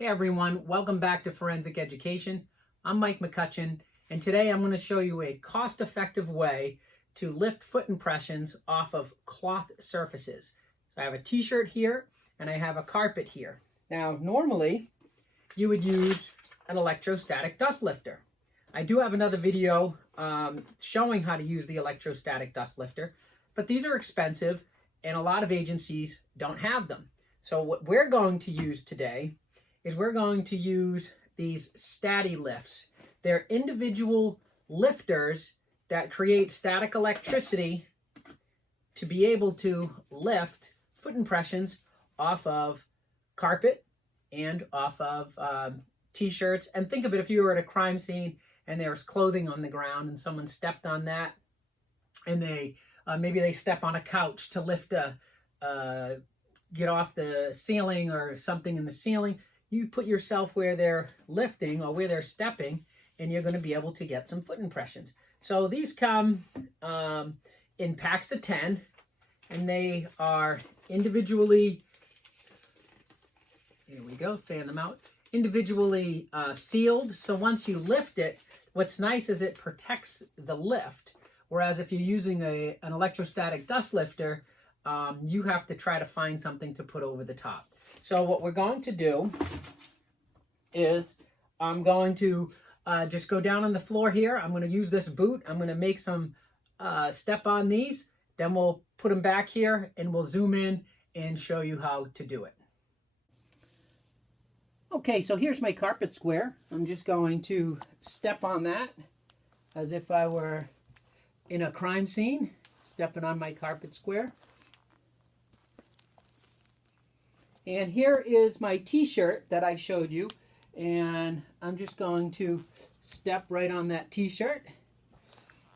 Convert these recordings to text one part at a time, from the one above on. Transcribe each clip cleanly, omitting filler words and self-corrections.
Hey everyone, welcome back to Forensic Education. I'm Mike McCutcheon, and today I'm going to show you a cost-effective way to lift foot impressions off of cloth surfaces. So I have a t-shirt here, and I have a carpet here. Now, normally, you would use an electrostatic dust lifter. I do have another video showing how to use the electrostatic dust lifter, but these are expensive, and a lot of agencies don't have them. So what we're going to use today is we're going to use these Stati-Lifts. They're individual lifters that create static electricity to be able to lift foot impressions off of carpet and off of t-shirts. And think of it, if you were at a crime scene and there was clothing on the ground and someone stepped on that, and they maybe they step on a couch to lift get off the ceiling or something in the ceiling. You put yourself where they're lifting or where they're stepping, and you're going to be able to get some foot impressions. So these come in packs of 10, and they are individually, here we go, fan them out, individually sealed. So once you lift it, what's nice is it protects the lift. Whereas if you're using an electrostatic dust lifter, you have to try to find something to put over the top. So what we're going to do is I'm going to just go down on the floor here. I'm going to use this boot. I'm going to make some step on these. Then we'll put them back here and we'll zoom in and show you how to do it. Okay, so here's my carpet square. I'm just going to step on that as if I were in a crime scene, stepping on my carpet square. And here is my t-shirt that I showed you, and I'm just going to step right on that t-shirt.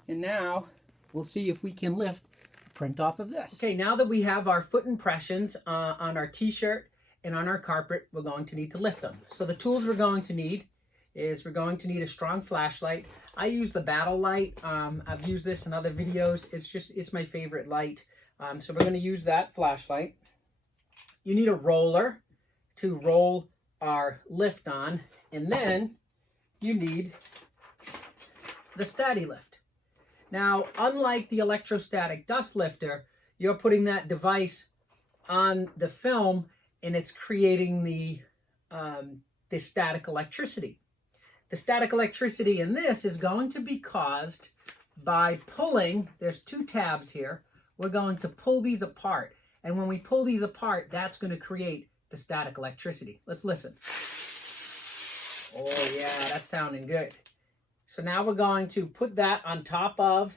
And now we'll see if we can lift the print off of this. Okay, now that we have our foot impressions on our t-shirt and on our carpet, we're going to need to lift them. So the tools we're going to need is we're going to need a strong flashlight. I use the Battle Light. I've used this in other videos. It's my favorite light. So we're going to use that flashlight. You need a roller to roll our lift on, and then you need the Stati-Lift. Now, unlike the electrostatic dust lifter, you're putting that device on the film and it's creating the static electricity. The static electricity in this is going to be caused by pulling, there's two tabs here, we're going to pull these apart. And when we pull these apart, that's going to create the static electricity. Let's listen. Oh yeah, that's sounding good. So now we're going to put that on top of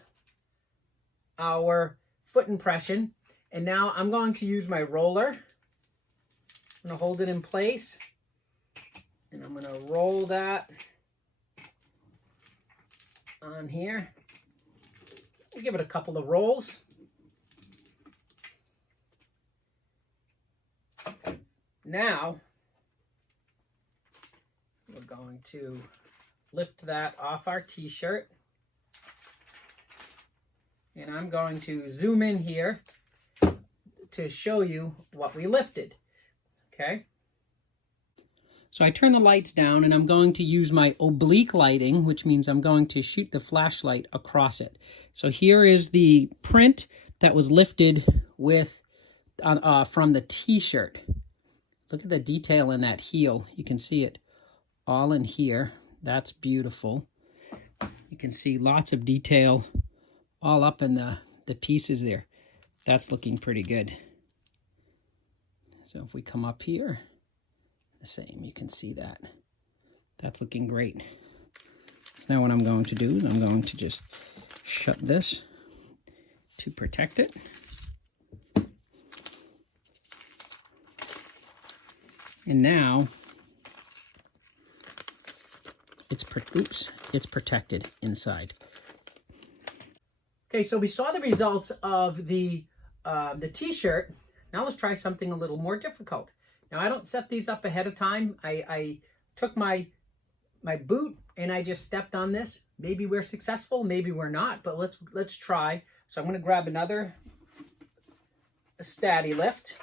our foot impression. And now I'm going to use my roller. I'm going to hold it in place. And I'm going to roll that on here. We'll give it a couple of rolls. Now, we're going to lift that off our t-shirt. And I'm going to zoom in here to show you what we lifted. Okay? So I turn the lights down and I'm going to use my oblique lighting, which means I'm going to shoot the flashlight across it. So here is the print that was lifted with from the t-shirt. Look at the detail in that heel. You can see it all in here. That's beautiful. You can see lots of detail all up in the pieces there. That's looking pretty good. So if we come up here, the same, you can see that. That's looking great. So now what I'm going to do is I'm going to just shut this to protect it. And now it's protected inside. Okay, so we saw the results of the t-shirt. Now let's try something a little more difficult. Now I don't set these up ahead of time. I took my boot and I just stepped on this. Maybe we're successful, maybe we're not, but let's try. So I'm going to grab another Stati-Lift.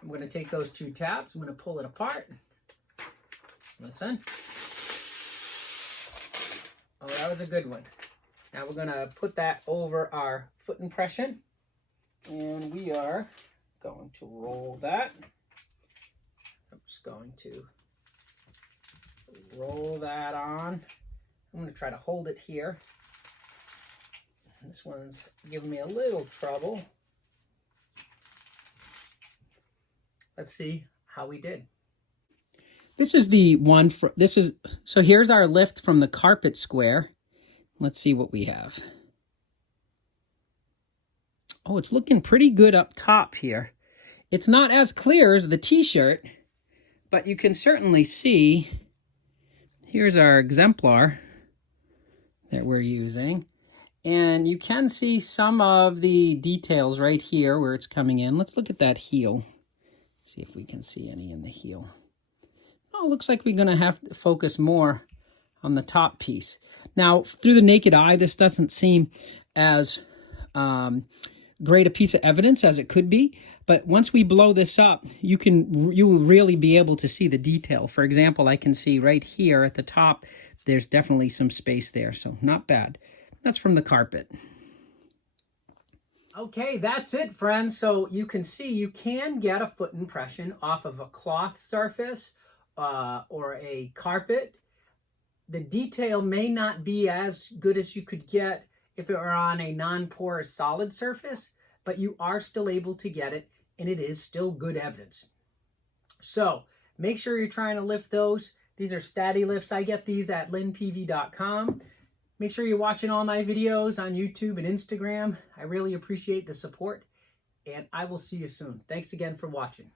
I'm going to take those two tabs, I'm going to pull it apart. Listen. Oh, that was a good one. Now we're going to put that over our foot impression, and we are going to roll that. I'm just going to roll that on. I'm going to try to hold it here. This one's giving me a little trouble. Let's see how we did. This is the one for, so here's our lift from the carpet square. Let's see what we have. Oh, it's looking pretty good up top here. It's not as clear as the t-shirt, but you can certainly see, here's our exemplar that we're using. And you can see some of the details right here where it's coming in. Let's look at that heel. See if we can see any in the heel. Oh, it looks like we're going to have to focus more on the top piece. Now, through the naked eye, this doesn't seem as great a piece of evidence as it could be. But once we blow this up, you will really be able to see the detail. For example, I can see right here at the top, there's definitely some space there. So not bad. That's from the carpet. Okay, that's it, friends. So you can see you can get a foot impression off of a cloth surface or a carpet. The detail may not be as good as you could get if it were on a non-porous solid surface, but you are still able to get it, and it is still good evidence. So make sure you're trying to lift those. These are Stati-Lifts. I get these at linpv.com. Make sure you're watching all my videos on YouTube and Instagram. I really appreciate the support, and I will see you soon. Thanks again for watching.